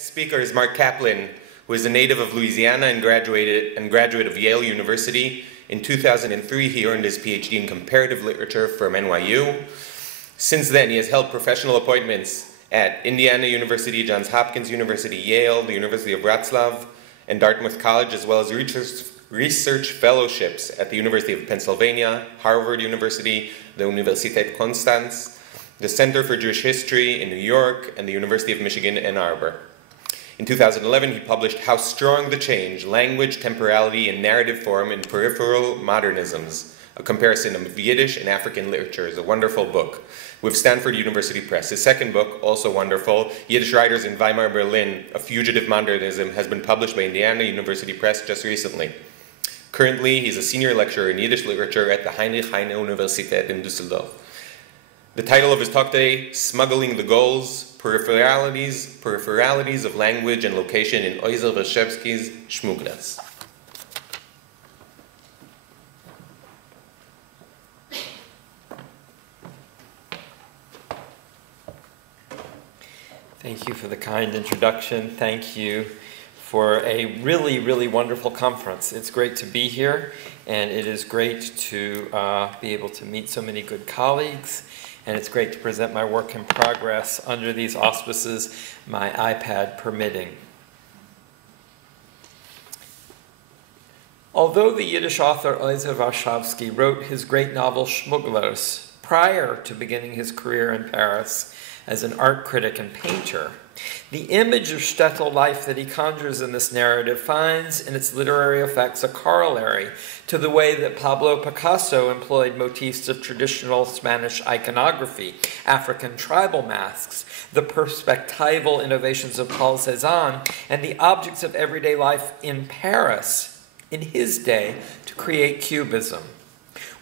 Speaker is Mark Kaplan, who is a native of Louisiana and graduate of Yale University. In 2003, he earned his PhD in comparative literature from NYU. Since then, he has held professional appointments at Indiana University, Johns Hopkins University, Yale, the University of Wrocław, and Dartmouth College, as well as research fellowships at the University of Pennsylvania, Harvard University, the Universität Konstanz, the Center for Jewish History in New York, and the University of Michigan, Ann Arbor. In 2011, he published How Strong the Change, Language, Temporality, and Narrative Form in Peripheral Modernisms, a comparison of Yiddish and African literatures, a wonderful book, with Stanford University Press. His second book, also wonderful, Yiddish Writers in Weimar Berlin, A Fugitive Modernism, has been published by Indiana University Press just recently. Currently, he's a senior lecturer in Yiddish literature at the Heinrich Heine Universität in Düsseldorf. The title of his talk today, Smuggling the Goals, Peripheralities of Language and Location in Oizer Warshawski's Schmugglers. Thank you for the kind introduction. Thank you for a really, really wonderful conference. It's great to be here, and it is great to be able to meet so many good colleagues, and it's great to present my work in progress under these auspices, my iPad permitting. Although the Yiddish author Oizer Warshawski wrote his great novel Schmugglers prior to beginning his career in Paris as an art critic and painter, the image of shtetl life that he conjures in this narrative finds in its literary effects a corollary to the way that Pablo Picasso employed motifs of traditional Spanish iconography, African tribal masks, the perspectival innovations of Paul Cézanne, and the objects of everyday life in Paris in his day to create Cubism.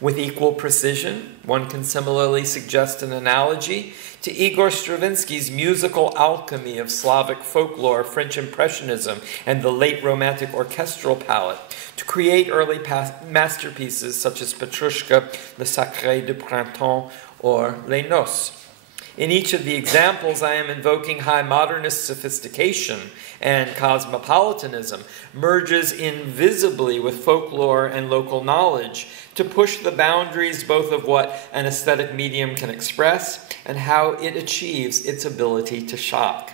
With equal precision, one can similarly suggest an analogy to Igor Stravinsky's musical alchemy of Slavic folklore, French Impressionism, and the late Romantic orchestral palette to create early masterpieces such as Petrushka, Le Sacré du Printemps, or Les Noces. In each of the examples, I am invoking high modernist sophistication, and cosmopolitanism merges invisibly with folklore and local knowledge to push the boundaries both of what an aesthetic medium can express and how it achieves its ability to shock.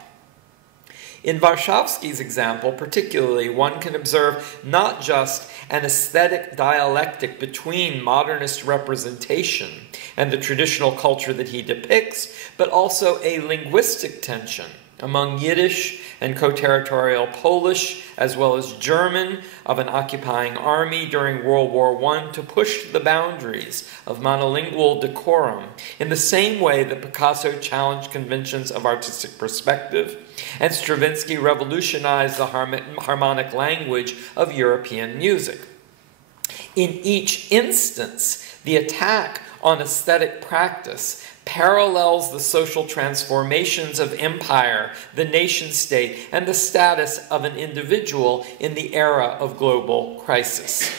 In Warshawski's example, particularly, one can observe not just an aesthetic dialectic between modernist representation and the traditional culture that he depicts, but also a linguistic tension among Yiddish and co-territorial Polish, as well as German, of an occupying army during World War I to push the boundaries of monolingual decorum in the same way that Picasso challenged conventions of artistic perspective and Stravinsky revolutionized the harmonic language of European music. In each instance, the attack on aesthetic practice parallels the social transformations of empire, the nation-state, and the status of an individual in the era of global crisis.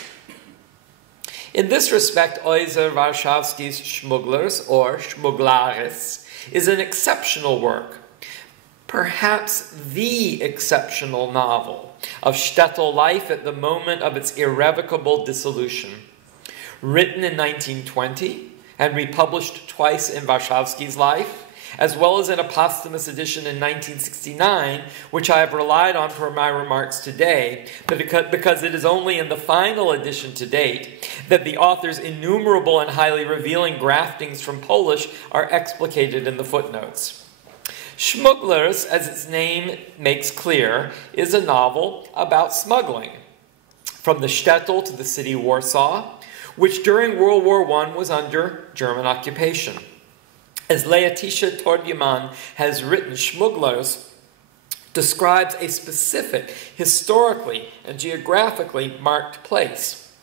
In this respect, Oizer Warshawski's Schmugglers, or Schmuglares, is an exceptional work, perhaps the exceptional novel of shtetl life at the moment of its irrevocable dissolution. Written in 1920, and republished twice in Warshawski's life, as well as in a posthumous edition in 1969, which I have relied on for my remarks today, but because it is only in the final edition to date that the author's innumerable and highly revealing graftings from Polish are explicated in the footnotes. Schmugglers, as its name makes clear, is a novel about smuggling, from the shtetl to the city Warsaw, which during World War I was under German occupation. As Leotisha Tordyaman has written, Schmugglers describes a specific, historically and geographically marked place,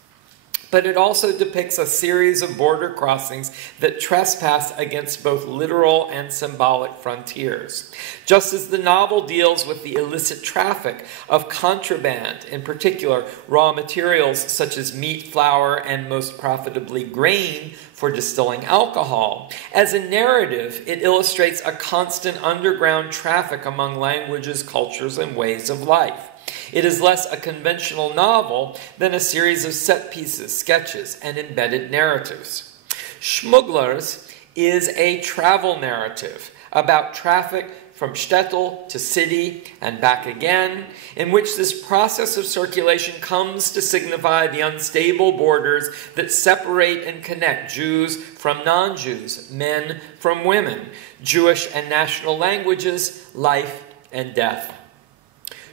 but it also depicts a series of border crossings that trespass against both literal and symbolic frontiers. Just as the novel deals with the illicit traffic of contraband, in particular raw materials such as meat, flour, and most profitably grain for distilling alcohol, as a narrative, it illustrates a constant underground traffic among languages, cultures, and ways of life. It is less a conventional novel than a series of set pieces, sketches, and embedded narratives. Schmugglers is a travel narrative about traffic from shtetl to city and back again, in which this process of circulation comes to signify the unstable borders that separate and connect Jews from non-Jews, men from women, Jewish and national languages, life and death.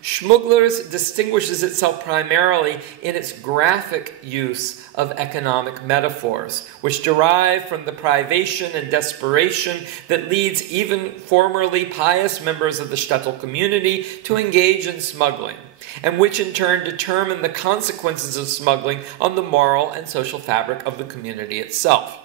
Schmugglers distinguishes itself primarily in its graphic use of economic metaphors, which derive from the privation and desperation that leads even formerly pious members of the shtetl community to engage in smuggling, and which in turn determine the consequences of smuggling on the moral and social fabric of the community itself.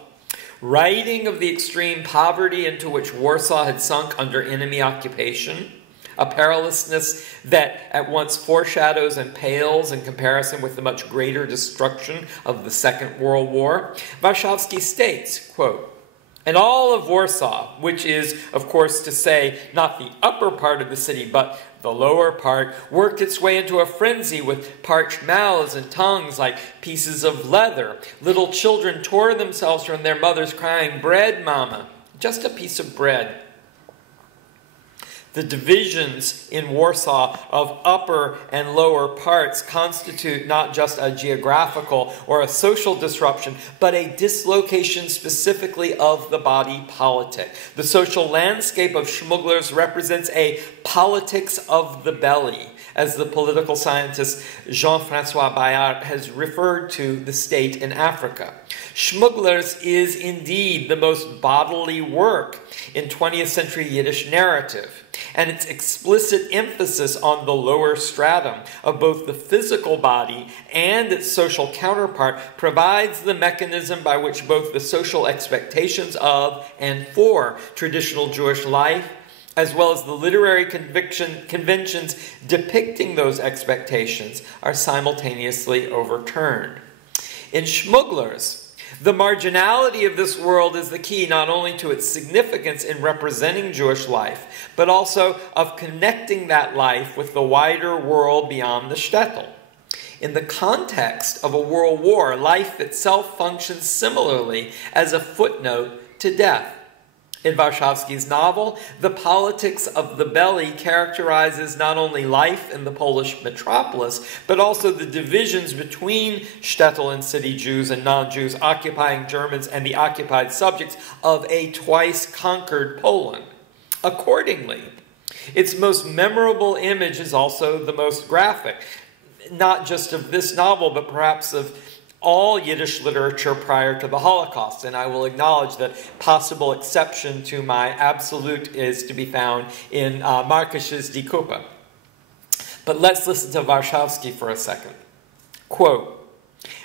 Writing of the extreme poverty into which Warsaw had sunk under enemy occupation, a perilousness that at once foreshadows and pales in comparison with the much greater destruction of the Second World War, Warshawski states, quote, "And all of Warsaw, which is, of course, to say, not the upper part of the city, but the lower part, worked its way into a frenzy with parched mouths and tongues like pieces of leather. Little children tore themselves from their mothers, crying, 'Bread, Mama,' just a piece of bread." The divisions in Warsaw of upper and lower parts constitute not just a geographical or a social disruption, but a dislocation specifically of the body politic. The social landscape of Schmugglers represents a politics of the belly, as the political scientist Jean-François Bayard has referred to the state in Africa. Schmugglers is indeed the most bodily work in 20th century Yiddish narrative, and its explicit emphasis on the lower stratum of both the physical body and its social counterpart provides the mechanism by which both the social expectations of and for traditional Jewish life, as well as the literary conventions depicting those expectations, are simultaneously overturned. In Schmugglers, the marginality of this world is the key not only to its significance in representing Jewish life, but also of connecting that life with the wider world beyond the shtetl. In the context of a world war, life itself functions similarly as a footnote to death. In Warshawski's novel, the politics of the belly characterizes not only life in the Polish metropolis, but also the divisions between shtetl and city Jews and non-Jews, occupying Germans and the occupied subjects of a twice-conquered Poland. Accordingly, its most memorable image is also the most graphic, not just of this novel, but perhaps of all Yiddish literature prior to the Holocaust, and I will acknowledge that possible exception to my absolute is to be found in Markisch's Die Kuppe. But let's listen to Warshawski for a second. Quote,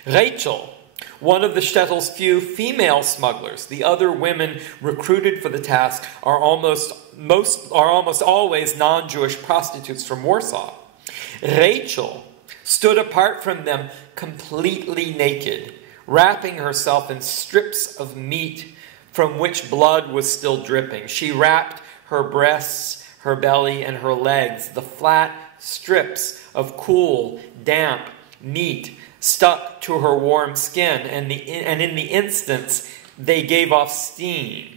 "Rachel, one of the shtetl's few female smugglers, the other women recruited for the task are almost always non-Jewish prostitutes from Warsaw. Rachel stood apart from them completely naked, wrapping herself in strips of meat from which blood was still dripping. She wrapped her breasts, her belly, and her legs. The flat strips of cool, damp meat stuck to her warm skin, and in the instance, they gave off steam.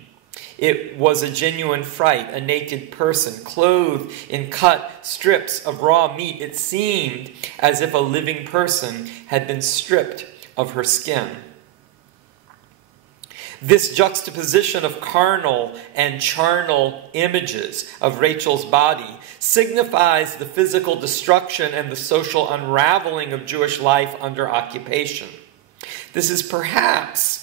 It was a genuine fright, a naked person, clothed in cut strips of raw meat. It seemed as if a living person had been stripped of her skin." This juxtaposition of carnal and charnel images of Rachel's body signifies the physical destruction and the social unraveling of Jewish life under occupation. This is perhaps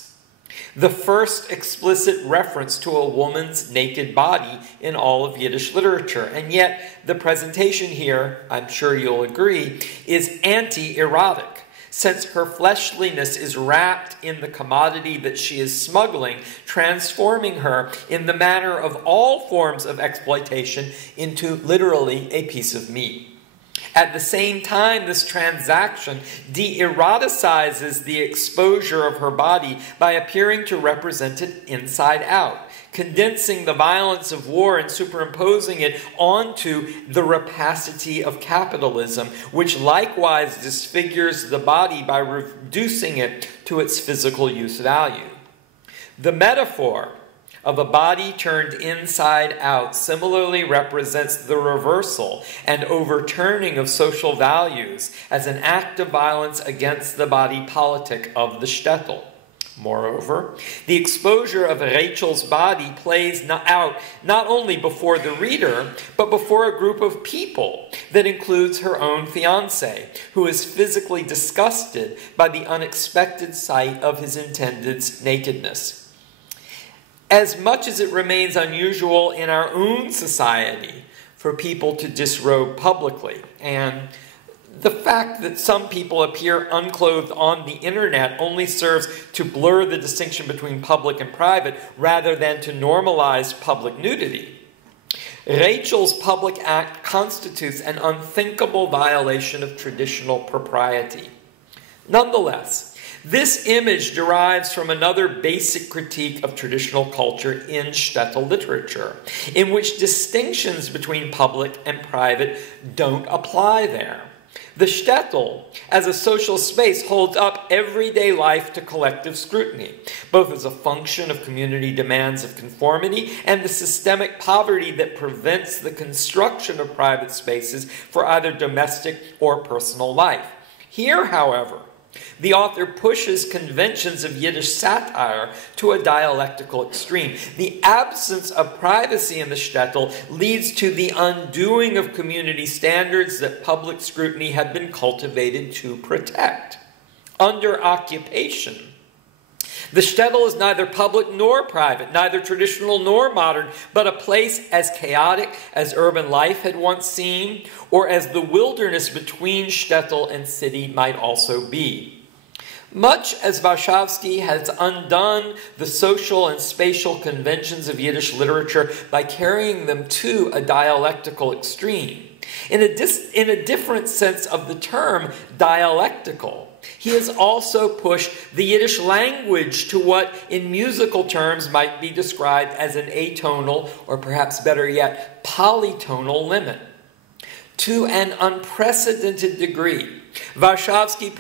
the first explicit reference to a woman's naked body in all of Yiddish literature. And yet, the presentation here, I'm sure you'll agree, is anti-erotic, since her fleshliness is wrapped in the commodity that she is smuggling, transforming her in the manner of all forms of exploitation into literally a piece of meat. At the same time, this transaction de-eroticizes the exposure of her body by appearing to represent it inside out, condensing the violence of war and superimposing it onto the rapacity of capitalism, which likewise disfigures the body by reducing it to its physical use value. The metaphor of a body turned inside out similarly represents the reversal and overturning of social values as an act of violence against the body politic of the shtetl. Moreover, the exposure of Rachel's body plays out not only before the reader, but before a group of people that includes her own fiancé, who is physically disgusted by the unexpected sight of his intended's nakedness. As much as it remains unusual in our own society for people to disrobe publicly, and the fact that some people appear unclothed on the internet only serves to blur the distinction between public and private rather than to normalize public nudity, Rachel's public act constitutes an unthinkable violation of traditional propriety. Nonetheless, this image derives from another basic critique of traditional culture in shtetl literature, in which distinctions between public and private don't apply there. The shtetl, as a social space, holds up everyday life to collective scrutiny, both as a function of community demands of conformity and the systemic poverty that prevents the construction of private spaces for either domestic or personal life. Here, however, the author pushes conventions of Yiddish satire to a dialectical extreme. The absence of privacy in the shtetl leads to the undoing of community standards that public scrutiny had been cultivated to protect. Under occupation, the shtetl is neither public nor private, neither traditional nor modern, but a place as chaotic as urban life had once seemed, or as the wilderness between shtetl and city might also be. Much as Warshawski has undone the social and spatial conventions of Yiddish literature by carrying them to a dialectical extreme, in a different sense of the term dialectical, he has also pushed the Yiddish language to what in musical terms might be described as an atonal, or perhaps better yet, polytonal limit. To an unprecedented degree, Warshawski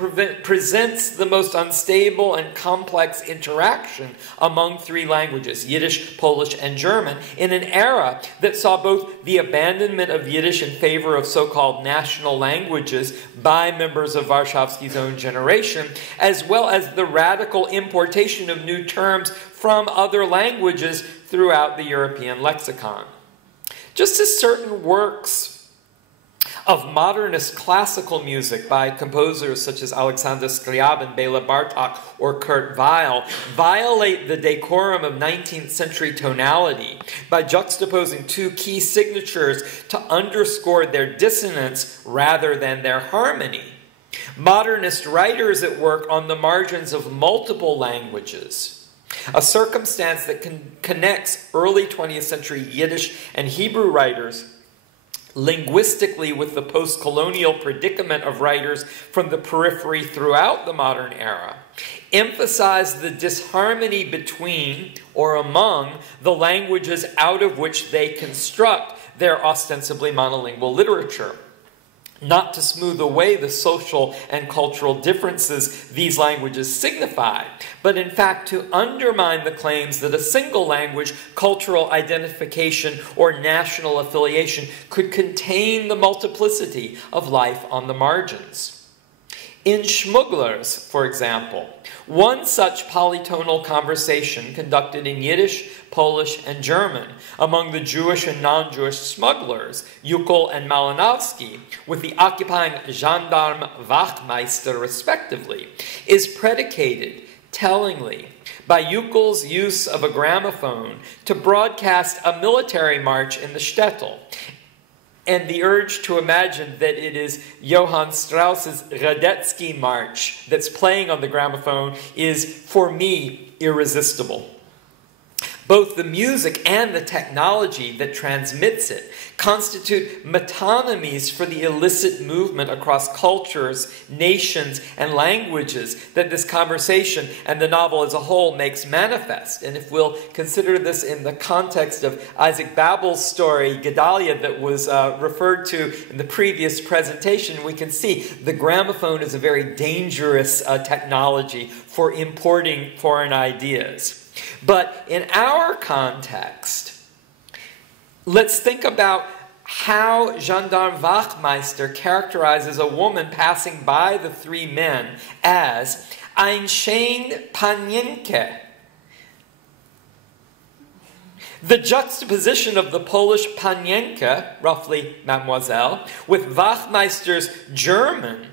presents the most unstable and complex interaction among three languages, Yiddish, Polish, and German, in an era that saw both the abandonment of Yiddish in favor of so-called national languages by members of Warshawski's own generation, as well as the radical importation of new terms from other languages throughout the European lexicon. Just as certain works of modernist classical music by composers such as Alexander Scriabin, Bela Bartok, or Kurt Weill violate the decorum of 19th century tonality by juxtaposing two key signatures to underscore their dissonance rather than their harmony. Modernist writers at work on the margins of multiple languages, a circumstance that connects early 20th century Yiddish and Hebrew writers linguistically with the post-colonial predicament of writers from the periphery throughout the modern era, emphasize the disharmony between or among the languages out of which they construct their ostensibly monolingual literature. Not to smooth away the social and cultural differences these languages signify, but in fact to undermine the claims that a single language, cultural identification, or national affiliation could contain the multiplicity of life on the margins. In Schmugglers, for example, one such polytonal conversation conducted in Yiddish, Polish, and German among the Jewish and non-Jewish smugglers, Yukel and Malinowski, with the occupying gendarme Wachtmeister respectively, is predicated, tellingly, by Yukel's use of a gramophone to broadcast a military march in the shtetl, and the urge to imagine that it is Johann Strauss's Radetzky March that's playing on the gramophone is, for me, irresistible. Both the music and the technology that transmits it constitute metonymies for the illicit movement across cultures, nations, and languages that this conversation and the novel as a whole makes manifest. And if we'll consider this in the context of Isaac Babel's story, Gedalia, that was referred to in the previous presentation, we can see the gramophone is a very dangerous technology for importing foreign ideas. But in our context, let's think about how Gendarme Wachtmeister characterizes a woman passing by the three men as ein schön panienke. The juxtaposition of the Polish panienka, roughly mademoiselle, with Wachtmeister's German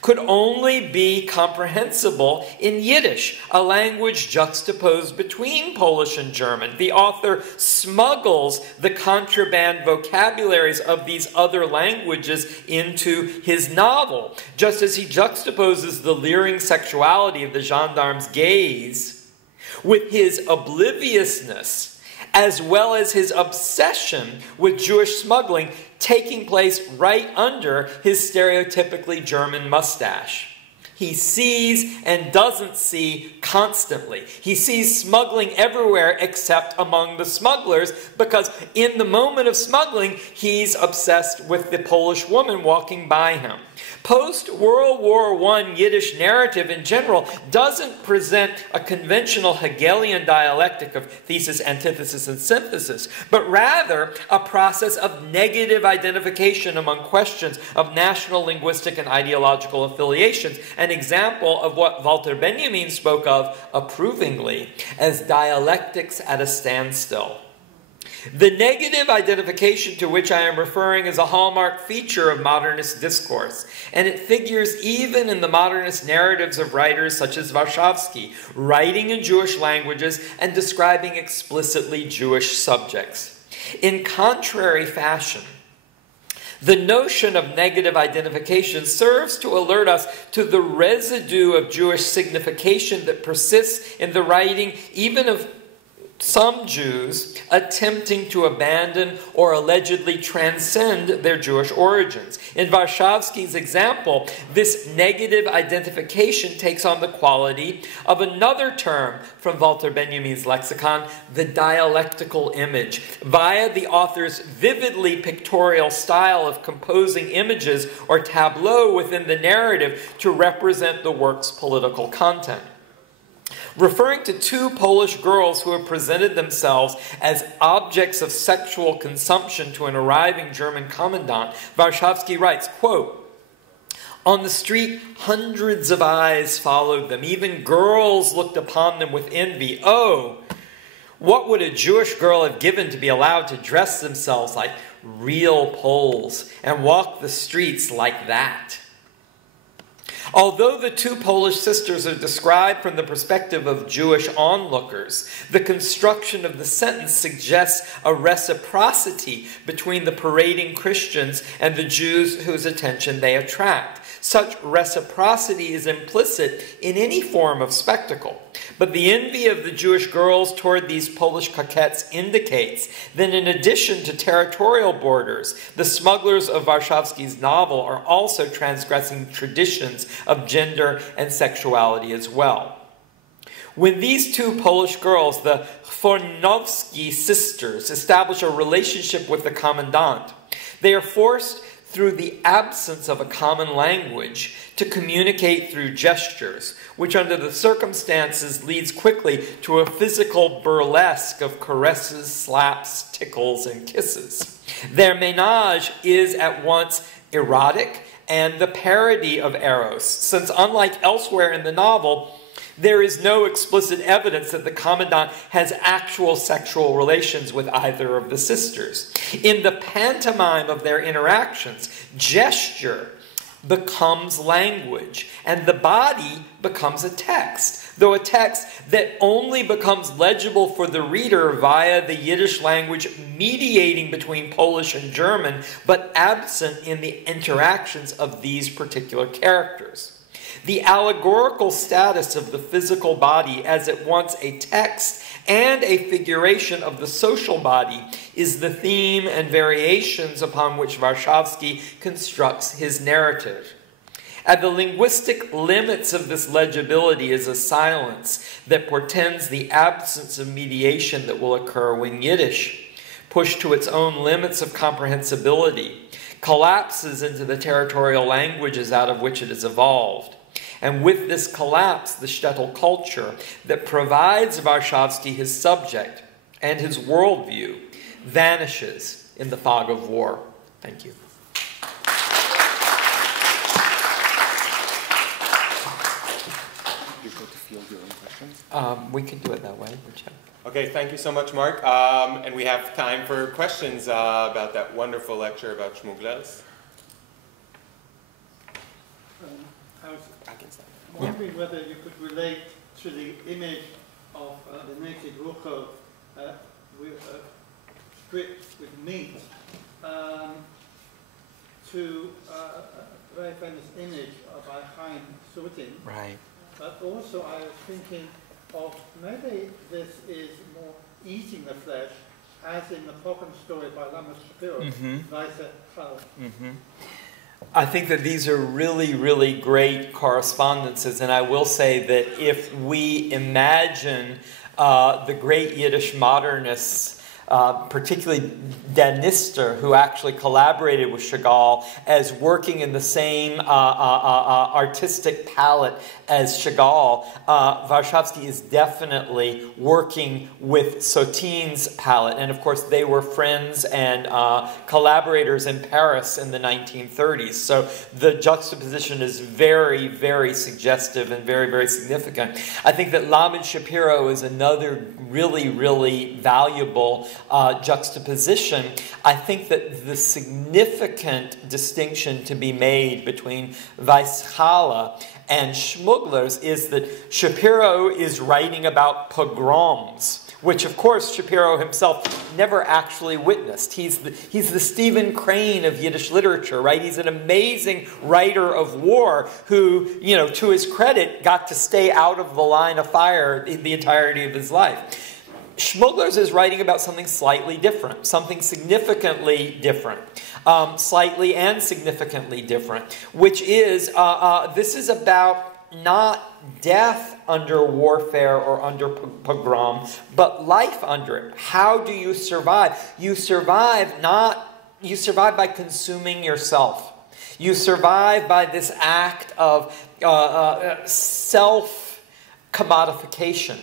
could only be comprehensible in Yiddish, a language juxtaposed between Polish and German. The author smuggles the contraband vocabularies of these other languages into his novel, just as he juxtaposes the leering sexuality of the gendarme's gaze with his obliviousness, as well as his obsession with Jewish smuggling taking place right under his stereotypically German mustache. He sees and doesn't see constantly. He sees smuggling everywhere except among the smugglers, because in the moment of smuggling, he's obsessed with the Polish woman walking by him. Post-World War I Yiddish narrative in general doesn't present a conventional Hegelian dialectic of thesis, antithesis, and synthesis, but rather a process of negative identification among questions of national linguistic and ideological affiliations, an example of what Walter Benjamin spoke of approvingly as dialectics at a standstill. The negative identification to which I am referring is a hallmark feature of modernist discourse, and it figures even in the modernist narratives of writers such as Warshawski, writing in Jewish languages and describing explicitly Jewish subjects. In contrary fashion, the notion of negative identification serves to alert us to the residue of Jewish signification that persists in the writing even of some Jews attempting to abandon or allegedly transcend their Jewish origins. In Warshawski's example, this negative identification takes on the quality of another term from Walter Benjamin's lexicon, the dialectical image, via the author's vividly pictorial style of composing images or tableau within the narrative to represent the work's political content. Referring to two Polish girls who have presented themselves as objects of sexual consumption to an arriving German commandant, Warshawski writes, quote, "On the street, hundreds of eyes followed them. Even girls looked upon them with envy. Oh, what would a Jewish girl have given to be allowed to dress themselves like real Poles and walk the streets like that?" Although the two Polish sisters are described from the perspective of Jewish onlookers, the construction of the sentence suggests a reciprocity between the parading Christians and the Jews whose attention they attract. Such reciprocity is implicit in any form of spectacle. But the envy of the Jewish girls toward these Polish coquettes indicates that in addition to territorial borders, the smugglers of Warshawski's novel are also transgressing traditions of gender and sexuality as well. When these two Polish girls, the Fornowski sisters, establish a relationship with the commandant, they are forced through the absence of a common language to communicate through gestures, which under the circumstances leads quickly to a physical burlesque of caresses, slaps, tickles, and kisses. Their ménage is at once erotic and the parody of Eros, since unlike elsewhere in the novel, there is no explicit evidence that the commandant has actual sexual relations with either of the sisters. In the pantomime of their interactions, gesture becomes language, and the body becomes a text, though a text that only becomes legible for the reader via the Yiddish language mediating between Polish and German, but absent in the interactions of these particular characters. The allegorical status of the physical body as at once a text and a figuration of the social body is the theme and variations upon which Warshawski constructs his narrative. At the linguistic limits of this legibility is a silence that portends the absence of mediation that will occur when Yiddish, pushed to its own limits of comprehensibility, collapses into the territorial languages out of which it has evolved. And with this collapse, the shtetl culture that provides Warshawski his subject and his worldview vanishes in the fog of war. Thank you. You go to field your own questions? We can do it that way. Whichever. Okay, thank you so much, Mark. And we have time for questions about that wonderful lecture about Schmugglers. I'm wondering whether you could relate to the image of the naked rucho stripped with meat to a very famous image by Chaim Sutin. Right. But also I was thinking of maybe this is more eating the flesh, as in the Pocken story by Lama Shapiro, Weiße Frau. I think that these are really, really great correspondences, and I will say that if we imagine the great Yiddish modernists, particularly Danister, who actually collaborated with Chagall, as working in the same artistic palette as Chagall, Warshawski is definitely working with Sotin's palette. And of course, they were friends and collaborators in Paris in the 1930s. So the juxtaposition is very, very suggestive and very, very significant. I think that Lamed Shapiro is another really, really valuable juxtaposition. I think that the significant distinction to be made between Weishala and Schmugglers is that Shapiro is writing about pogroms, which of course Shapiro himself never actually witnessed. He's the Stephen Crane of Yiddish literature, right? He's an amazing writer of war who, you know, to his credit, got to stay out of the line of fire the entirety of his life. Schmugglers is writing about something slightly different, something significantly different, slightly and significantly different, which is, this is about not death under warfare or under pogrom, but life under it. How do you survive? You survive by consuming yourself. You survive by this act of self-commodification.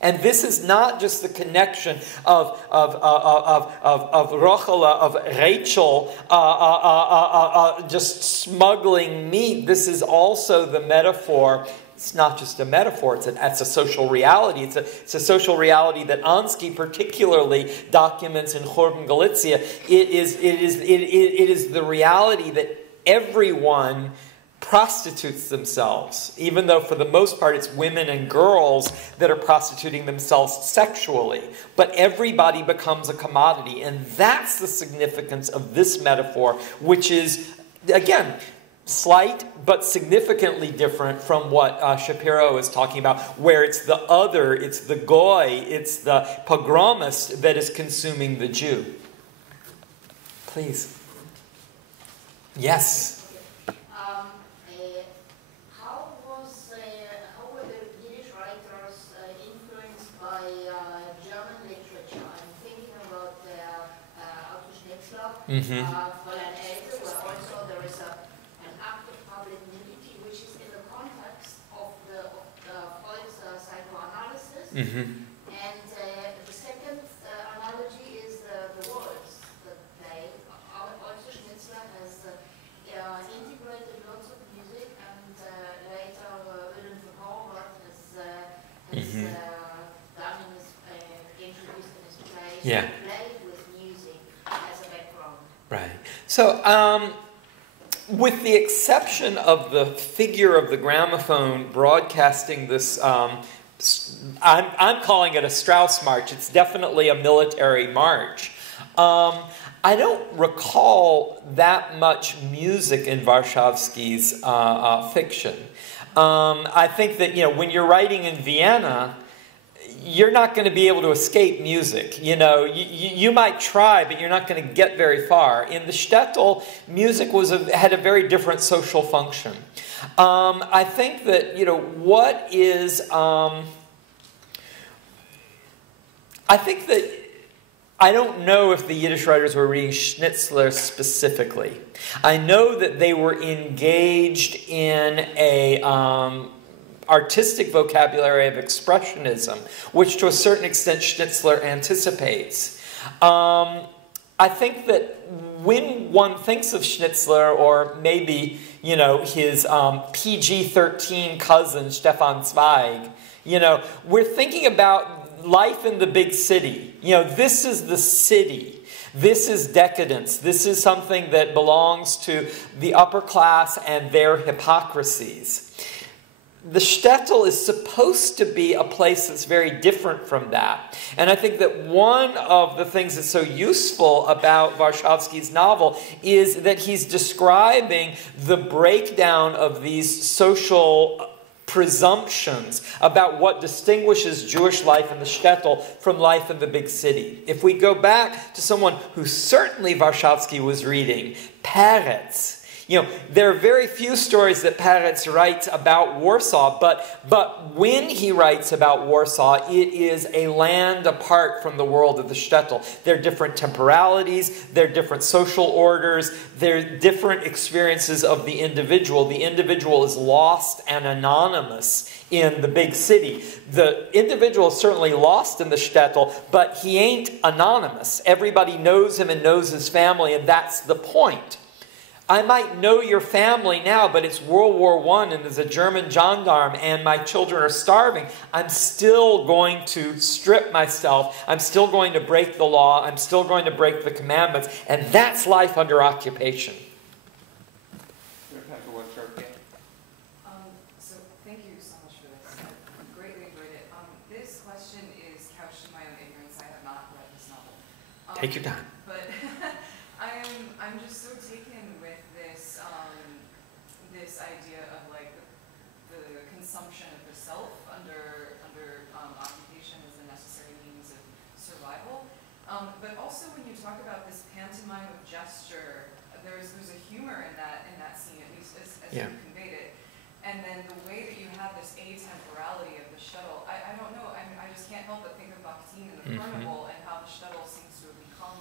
And this is not just the connection of Rochela, of Rachel, just smuggling meat. This is also the metaphor. It's not just a metaphor. It's a social reality. It's a social reality that Ansky particularly documents in Chorben Galicia. It is the reality that everyone prostitutes themselves, even though for the most part it's women and girls that are prostituting themselves sexually. But everybody becomes a commodity, and that's the significance of this metaphor, which is, again, slight but significantly different from what Shapiro is talking about, where it's the other, it's the goy, it's the pogromist that is consuming the Jew. Please. Yes. Where also there is an act of public nudity, which is in the context of the psychoanalysis. And the second analogy is the words that they, also Schnitzler has integrated lots of music, and later Willem van Howard has done in his, introduced in his play, played with music as a background. Right. So with the exception of the figure of the gramophone broadcasting this, I'm calling it a Strauss march. It's definitely a military march. I don't recall that much music in Warshawski's fiction. I think that, when you're writing in Vienna, you're not going to be able to escape music. You might try, but you're not going to get very far. In the shtetl, music had a very different social function. I think that, what is... I think that I don't know if the Yiddish writers were reading Schnitzler specifically. I know that they were engaged in a artistic vocabulary of expressionism, which to a certain extent Schnitzler anticipates. I think that when one thinks of Schnitzler, or maybe, his PG-13 cousin, Stefan Zweig, we're thinking about life in the big city. This is the city. This is decadence. This is something that belongs to the upper class and their hypocrisies. The shtetl is supposed to be a place that's very different from that. And I think that one of the things that's so useful about Warshawski's novel is that he's describing the breakdown of these social presumptions about what distinguishes Jewish life in the shtetl from life in the big city. If we go back to someone who certainly Warshawski was reading, Peretz, there are very few stories that Peretz writes about Warsaw, but when he writes about Warsaw, it is a land apart from the world of the shtetl. There are different temporalities, there are different social orders, there are different experiences of the individual. The individual is lost and anonymous in the big city. The individual is certainly lost in the shtetl, but he ain't anonymous. Everybody knows him and knows his family, and that's the point. I might know your family now, but it's World War I and there's a German gendarme and my children are starving. I'm still going to strip myself. I'm still going to break the law. I'm still going to break the commandments. And that's life under occupation. So thank you so much for this. I greatly enjoyed it. This question is couched in my own ignorance. I have not read this novel. Take your time. But I'm just so taken with this idea of like the consumption of the self under occupation as a necessary means of survival. But also when you talk about this pantomime of gesture, there's a humor in that scene, at least as you conveyed it. And then the way that you have this atemporality of the shuttle, I don't know, I just can't help but think of Bakhtin and the carnival and how the shuttle seems to have become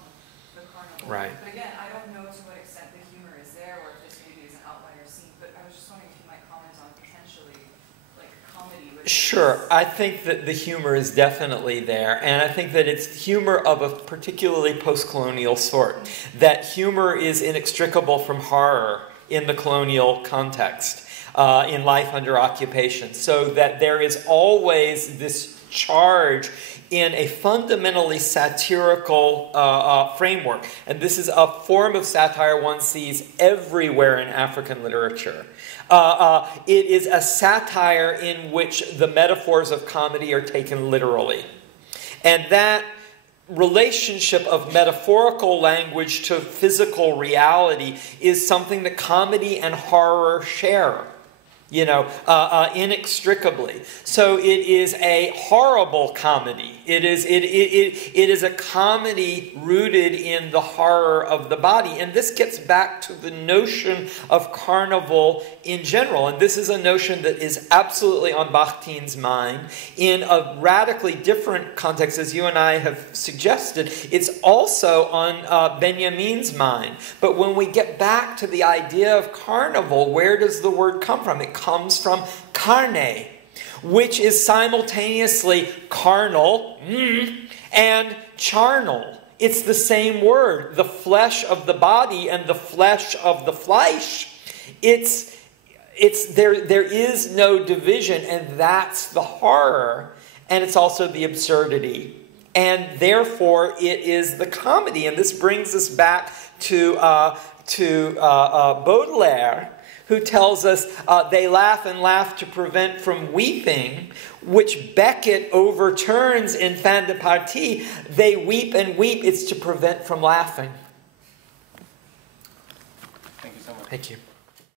the carnival. Right. But again, I don't know to what extent the humor is there or if this maybe is an outlier scene, but I was just wondering if you might comment on potentially like comedy. Sure. I think that the humor is definitely there, and I think that it's humor of a particularly post-colonial sort. That humor is inextricable from horror in the colonial context. In life under occupation, so that there is always this charge in a fundamentally satirical framework. And this is a form of satire one sees everywhere in African literature. It is a satire in which the metaphors of comedy are taken literally. And that relationship of metaphorical language to physical reality is something that comedy and horror share. Inextricably. So it is a horrible comedy. It is a comedy rooted in the horror of the body. And this gets back to the notion of carnival in general. And this is a notion that is absolutely on Bakhtin's mind in a radically different context, as you and I have suggested. It's also on Benjamin's mind. But when we get back to the idea of carnival, where does the word come from? It comes from carne, which is simultaneously carnal and charnel. It's the same word, the flesh of the body and the flesh of the fleisch. There is no division, and that's the horror, and it's also the absurdity. And therefore, it is the comedy. And this brings us back to Baudelaire, who tells us they laugh and laugh to prevent from weeping, which Beckett overturns in Fin de Partie. They weep and weep, it's to prevent from laughing. Thank you so much. Thank you.